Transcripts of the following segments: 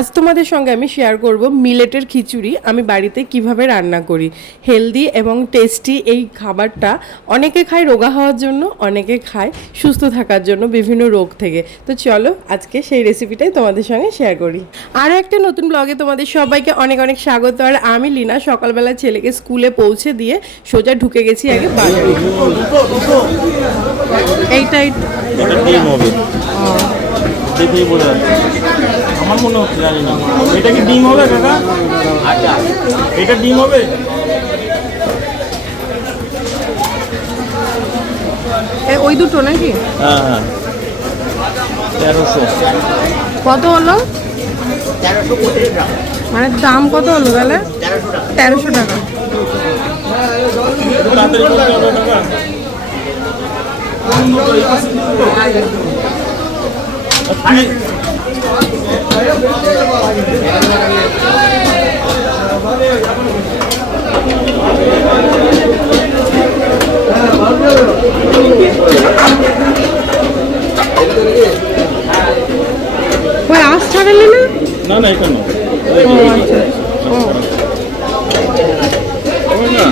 আজ তোমাদের সঙ্গে আমি শেয়ার করব মিলেটের খিচুড়ি আমি বাড়িতে কীভাবে রান্না করি। হেলদি এবং টেস্টি এই খাবারটা অনেকে খায় রোগা হওয়ার জন্য অনেকে খায় সুস্থ থাকার জন্য বিভিন্ন রোগ থেকে। তো চলো আজকে সেই রেসিপিটাই তোমাদের সঙ্গে শেয়ার করি। আরও একটা নতুন ব্লগে তোমাদের সবাইকে অনেক অনেক স্বাগত। আর আমি লিনা সকালবেলা ছেলেকে স্কুলে পৌঁছে দিয়ে সোজা ঢুকে গেছি আগে বাজারে। এইটাই আমার মনে হচ্ছে জানি না। এটা কি ডিম হবে কাকা? আচ্ছা এটা ডিম হবে? ওই দুটো নাকি? হ্যাঁ হ্যাঁ। তেরোশো। কত হলো? মানে দাম কত হলো তাহলে? তেরোশো টাকা। তাড়াতাড়ি ওই আঁশ ছাড়ালি না? না না এটা না ও আচ্ছা ও ওই না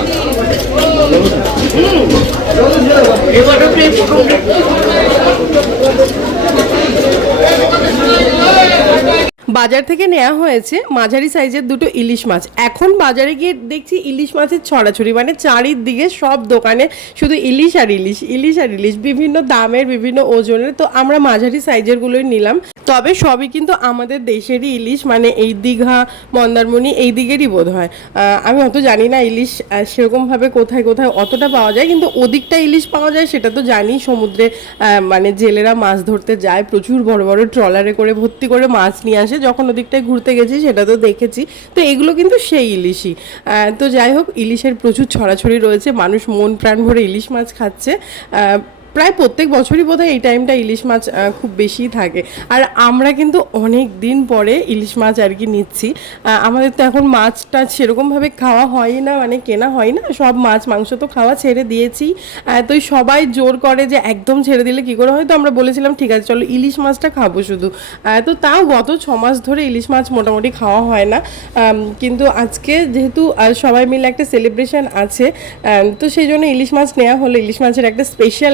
বাজার থেকে নেওয়া হয়েছে মাঝারি সাইজের দুটো ইলিশ মাছ। এখন বাজারে গিয়ে দেখছি ইলিশ মাছের ছড়াছড়ি মানে চারিদিকে সব দোকানে শুধু ইলিশ আর ইলিশ ইলিশ আর ইলিশ, বিভিন্ন দামের, বিভিন্ন ওজনের। তো আমরা মাঝারি সাইজেরগুলোই নিলাম। তবে সবই কিন্তু আমাদের দেশেরই ইলিশ মানে এই দীঘা, মন্দারমণি, এই দিকেরই বোধ হয় আমি অত জানি না ইলিশ সেরকমভাবে কোথায় কোথায় অতটা পাওয়া যায়, কিন্তু ওদিকটা ইলিশ পাওয়া যায়, সেটা তো জানি। সমুদ্রে মানে জেলেরা মাছ ধরতে যায়, প্রচুর বড় বড় ট্রলারে করে, ভর্তি করে মাছ নিয়ে আসে। যখন ওদিকটায় ঘুরতে গেছি, সেটা তো দেখেছি। তো এগুলো কিন্তু সেই ইলিশই। তো যাই হোক, ইলিশের প্রচুর ছড়াছড়ি রয়েছে। মানুষ মন প্রাণ ভরে ইলিশ মাছ খাচ্ছে। প্রায় প্রত্যেক বছরই বোধহয় এই টাইমটা ইলিশ মাছ খুব বেশি থাকে। আর আমরা কিন্তু অনেক দিন পরে ইলিশ মাছ আর কি নিচ্ছি। আমাদের তো এখন মাছটা সেরকমভাবে খাওয়া হয় না মানে কেনা হয় না। সব মাছ, মাংস তো খাওয়া ছেড়ে দিয়েছি। তো সবাই জোর করে যে একদম ছেড়ে দিলে কী করে হয়? তো আমরা বলেছিলাম, ঠিক আছে, চলো ইলিশ মাছটা খাব শুধু। তো তাও গত ছ মাস ধরে ইলিশ মাছ মোটামুটি খাওয়া হয় না। কিন্তু আজকে যেহেতু সবাই মিলে একটা সেলিব্রেশন আছে তো সেই জন্য ইলিশ মাছ নেওয়া হলো। ইলিশ মাছের একটা স্পেশাল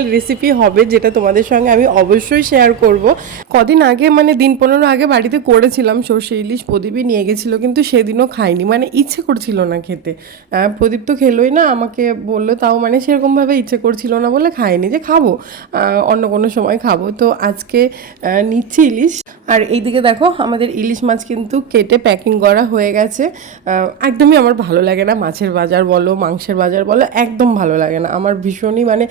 হবে যেটা তোমাদের সঙ্গে আমি অবশ্যই শেয়ার করব। কদিন আগে মানে দিন পনেরো আগে বাড়িতে করেছিলাম, সর্ষে, ইলিশ, প্রদীপই নিয়ে গেছিল, কিন্তু সেদিনও খাইনি। মানে ইচ্ছে করছিল না খেতে। প্রদীপ তো খেলোই না, আমাকে বলল, তাও মানে সেরকমভাবে ইচ্ছে করছিল না বলে খাইনি যে খাব। অন্য কোনো সময় খাব। তো আজকে নিচ্ছি ইলিশ। আর এইদিকে দেখো, আমাদের ইলিশ মাছ কিন্তু কেটে প্যাকিং করা হয়ে গেছে। একদমই আমার ভালো লাগে না মাছের বাজার বলো, মাংসের বাজার বলো, একদম ভালো লাগে না। আমার ভীষণই মানে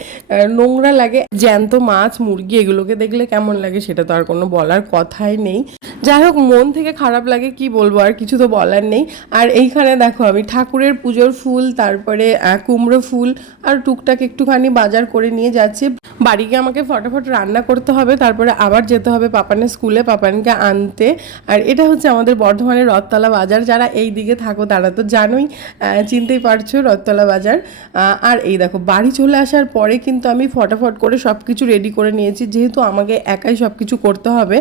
নোংরা লাগে। জ্যান্ত মাছ, মুরগি, এগুলোকে দেখলে কেমন লাগে সেটা তো আর কোনো বলার কথাই নেই। যাই হোক, মন থেকে খারাপ লাগে, কি বলব আর কিছু তো বলার নেই। আর এইখানে দেখো, আমি ঠাকুরের পুজোর ফুল, তারপরে কুমড়ো ফুল আর টুকটাক একটুখানি বাজার করে নিয়ে যাচ্ছি। বাড়িকে আমাকে ফটাফট রান্না করতে হবে, তারপরে আবার যেতে হবে পাপানের স্কুলে, পাপানকে আনতে। আর এটা হচ্ছে আমাদের বর্ধমানের রথতলা বাজার, যারা এই দিকে থাকো তারা তো জানোই চিনতেই পারছ রথতলা বাজার। আর এই দেখো, বাড়ি চলে আসার পরে কিন্তু আমি ফটাফট করে সব কিছু রেডি করে নিয়েছি। যেহেতু আমাকে একাই সব কিছু করতে হবে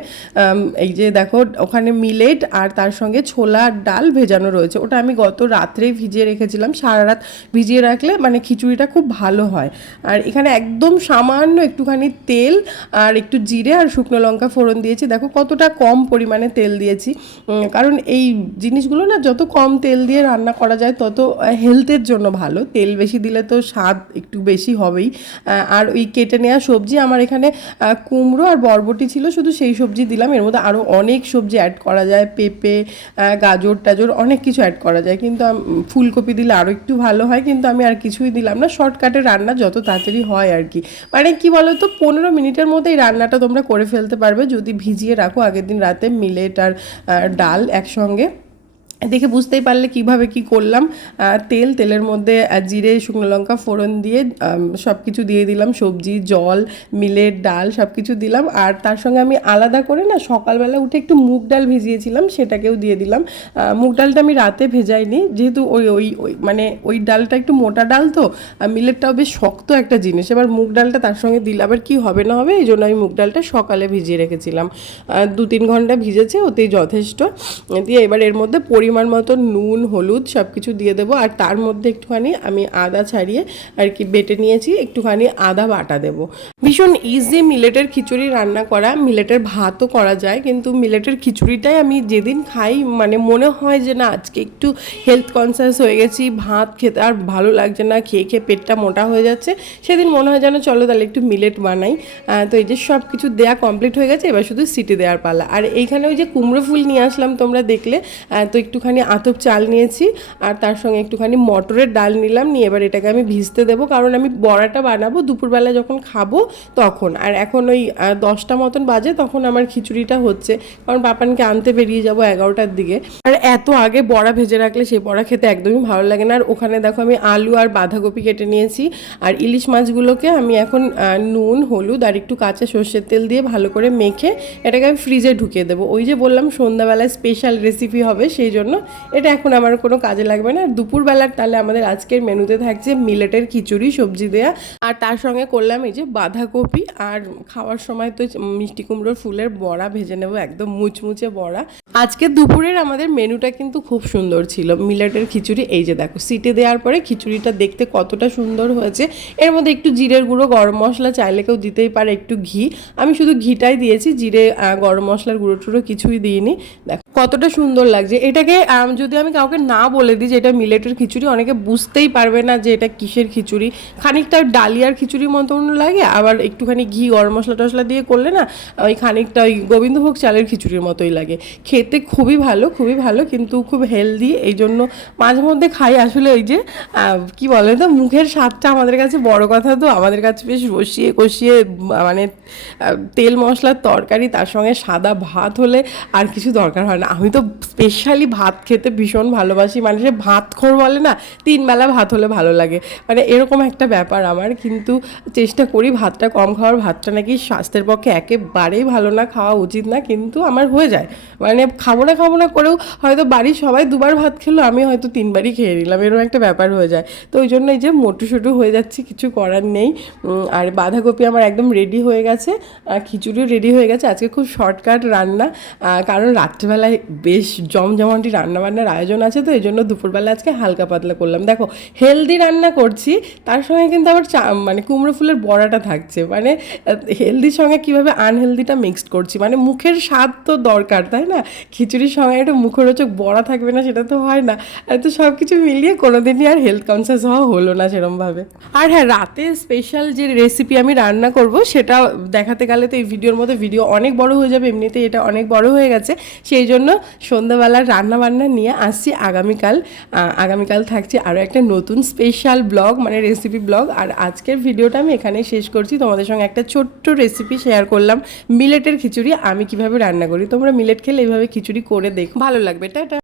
এই যে দেখো, ওখানে মিলেট আর তার সঙ্গে ছোলার ডাল ভেজানো রয়েছে। ওটা আমি গত রাত্রে ভিজিয়ে রেখেছিলাম। সারা রাত ভিজিয়ে রাখলে মানে খিচুড়িটা খুব ভালো হয়। আর এখানে একদম সামান্য একটুখানি তেল আর একটু জিরে আর শুকনো লঙ্কা ফোড়ন দিয়েছি। দেখো কতটা কম পরিমাণে তেল দিয়েছি। কারণ এই জিনিসগুলো না, যত কম তেল দিয়ে রান্না করা যায়, তত হেলথের জন্য ভালো। তেল বেশি দিলে তো স্বাদ একটু বেশি হবেই। আর ওই কেটে নেওয়া সবজি, আমার এখানে কুমড়ো আর বরবটি ছিল, শুধু সেই সবজি দিলাম। এর মধ্যে আরও অনেক সবজি অ্যাড করা যায়, পেঁপে গাজর, টাজর, অনেক কিছু অ্যাড করা যায়। কিন্তু ফুলকপি দিলে আরও একটু ভালো হয়, কিন্তু আমি আর কিছুই দিলাম না। শর্টকাটে রান্না যত তাড়াতাড়ি হয় আর কি। মানে কি বলো তো পনেরো মিনিটের মধ্যে এই রান্নাটা তোমরা করে ফেলতে পারবে। যদি ভিজিয়ে রাখো, আগের দিন রাতে মিলেট আর ডাল একসঙ্গে। দেখে বুঝতেই পারলে কীভাবে কি করলাম। তেল, তেলের মধ্যে জিরে, শুকনো লঙ্কা, ফোড়ন দিয়ে সব কিছু দিয়ে দিলাম। সবজি, জল, মিলের ডাল সব কিছু দিলাম। আর তার সঙ্গে আমি আলাদা করে না সকালবেলা উঠে একটু মুগ ডাল ভিজিয়েছিলাম, সেটাকেও দিয়ে দিলাম। মুগ ডালটা আমি রাতে ভেজাইনি, যেহেতু ওই ওই ওই মানে ওই ডালটা একটু মোটা ডাল তো, আর মিলেটটাও বেশ শক্ত একটা জিনিস। এবার মুগ ডালটা তার সঙ্গে দিলে আবার কি হবে না হবে, এই জন্য আমি মুগ ডালটা সকালে ভিজিয়ে রেখেছিলাম। দু তিন ঘণ্টা ভিজেছে, ওতেই যথেষ্ট। দিয়ে এবার এর মধ্যে পরিমাণ মতো নুন, হলুদ সব কিছু দিয়ে দেবো। আর তার মধ্যে একটুখানি আমি আদা ছাড়িয়ে আর কি বেটে নিয়েছি, একটুখানি আদা বাটা দেবো। ভীষণ ইজি মিলেটের খিচুড়ি রান্না করা, মিলেটের ভাতও করা যায়, কিন্তু মিলেটের খিচুড়িটাই আমি যেদিন খাই মানে মনে হয় যে না, আজকে একটু হেলথ কনসিয়াস হয়ে গেছি, ভাত খেতে আর ভালো লাগছে না, খেয়ে খেয়ে পেটটা মোটা হয়ে যাচ্ছে, সেদিন মনে হয় যেন চলো তাহলে একটু মিলেট বানাই। তো এই যে সব কিছু দেয়া কমপ্লিট হয়ে গেছে, এবার শুধু সিটি দেওয়ার পালা। আর এইখানে ওই যে কুমড়ো ফুল নিয়ে আসলাম তোমরা দেখলে তো একটুখানি আতপ চাল নিয়েছি আর তার সঙ্গে একটুখানি মটরের ডাল নিলাম, নিয়ে এবার এটাকে আমি ভিজতে দেবো। কারণ আমি বড়াটা বানাবো, দুপুরবেলা যখন খাব তখন। আর এখন ওই দশটা মতন বাজে, তখন আমার খিচুড়িটা হচ্ছে। কারণ পাপানকে আনতে বেরিয়ে যাব এগারোটার দিকে। আর এত আগে বড়া ভেজে রাখলে সেই বড়া খেতে একদমই ভালো লাগে না। আর ওখানে দেখো আমি আলু আর বাঁধাকপি কেটে নিয়েছি। আর ইলিশ মাছগুলোকে আমি এখন নুন, হলুদ আর একটু কাঁচা সর্ষের তেল দিয়ে ভালো করে মেখে এটাকে আমি ফ্রিজে ঢুকিয়ে দেবো। ওই যে বললাম, সন্ধ্যাবেলায় স্পেশাল রেসিপি হবে, সেই জন্য এটা এখন আমার কোনো কাজে লাগবে না। দুপুরবেলার তাহলে আমাদের আজকের মেনুতে থাকছে মিলেটের খিচুড়ি, সবজি দেয়া। আর তার সঙ্গে করলাম এই যে বাঁধাকপি। আর খাওয়ার সময় তো মিষ্টি কুমড়োর ফুলের বড়া ভেজে নেব, একদম মুচমুচে বড়া। আজকে দুপুরের আমাদের মেনুটা কিন্তু খুব সুন্দর ছিল, মিলেটের খিচুড়ি। এই যে দেখো, সিটে দেওয়ার পরে খিচুড়িটা দেখতে কতটা সুন্দর হয়েছে। এর মধ্যে একটু জিরের গুঁড়ো, গরম মশলা চাইলে কেউ দিতেই পারে একটু ঘি। আমি শুধু ঘিটাই দিয়েছি, জিরে গরম মশলার গুঁড়ো টুড়ো কিছুই দিইনি। দেখো কতটা সুন্দর লাগছে। এটাকে যদি আমি কাউকে না বলে দিই যে এটা মিলেটের খিচুড়ি, অনেকে বুঝতেই পারবে না যে এটা কিসের খিচুড়ি। খানিকটা ডালিয়ার খিচুড়ির মতন লাগে, আবার একটুখানি ঘি, গরম মশলা টশলা দিয়ে করলে না, ওই খানিকটা ওই গোবিন্দভোগ চালের খিচুড়ির মতোই লাগে। খেতে খুবই ভালো খুবই ভালো, কিন্তু খুব হেলদি এই জন্য মাঝে মধ্যে খাই। আসলে ওই যে কি বলে তো, মুখের স্বাদটা আমাদের কাছে বড় কথা তো, আমাদের কাছে বেশ রসিয়ে কষিয়ে মানে তেল মশলার তরকারি, তার সঙ্গে সাদা ভাত হলে আর কিছু দরকার হয় না। আমি তো স্পেশালি ভাত খেতে ভীষণ ভালোবাসি। মানে সে ভাত খোর বলে না, তিন বেলা ভাত হলে ভালো লাগে। মানে এরকম একটা ব্যাপার আমার, কিন্তু চেষ্টা করি ভাতটা কম খাওয়ার। ভাতটা নাকি স্বাস্থ্যের পক্ষে একেবারেই ভালো না, খাওয়া উচিত না, কিন্তু আমার হয়ে যায়। মানে খাব না খাব না করেও হয়তো বাড়ির সবাই দুবার ভাত খেলো, আমি হয়তো তিনবারই খেয়ে নিলাম, এরকম একটা ব্যাপার হয়ে যায়। তো ওই জন্য এই যে মোটু সোটু হয়ে যাচ্ছে, কিছু করার নেই। আর বাঁধাকপি আমার একদম রেডি হয়ে গেছে খিচুড়িও রেডি হয়ে গেছে। আজকে খুব শর্টকাট রান্না কারণ রাত্রেবেলায় বেশ জমজমাটি রান্নাবান্নার আয়োজন আছে তো এই জন্য দুপুরবেলা আজকে হালকা পাতলা করলাম। দেখো হেলদি রান্না করছি, তার সঙ্গে কিন্তু আবার চা মানে কুমড়ো ফুলের বড়াটা থাকছে। মানে হেলদির সঙ্গে কীভাবে আনহেলদিটা মিক্সড করছি? মানে মুখের স্বাদ তো দরকার, তাই না? খিচুড়ির সঙ্গে একটা মুখরোচক বড়া থাকবে না, সেটা তো হয় না। তো সব কিছু মিলিয়ে কোনোদিনই আর হেলথ কনসিয়াস হওয়া হলো না সেরমভাবে। আর হ্যাঁ রাতে স্পেশাল যে রেসিপি আমি রান্না করব, সেটা দেখাতে গেলে তো এই ভিডিওর মধ্যে ভিডিও অনেক বড় হয়ে যাবে এমনিতে এটা অনেক বড় হয়ে গেছে। সেই জন্য সন্ধ্যাবেলার রান্না বান্না নিয়ে আসছি। আগামীকাল আগামীকাল থাকছে আরও একটা নতুন স্পেশাল ব্লগ মানে রেসিপি ব্লগ আর আজকের ভিডিওটা আমি এখানে শেষ করছি। তোমাদের সঙ্গে একটা ছোট্ট রেসিপি শেয়ার করলাম, মিলেটের খিচুড়ি। আমি কীভাবে রান্না করি? তোমরা মিলেট খেলে এইভাবে খিচুড়ি করে দেখো। ভালো লাগবে, টাটা।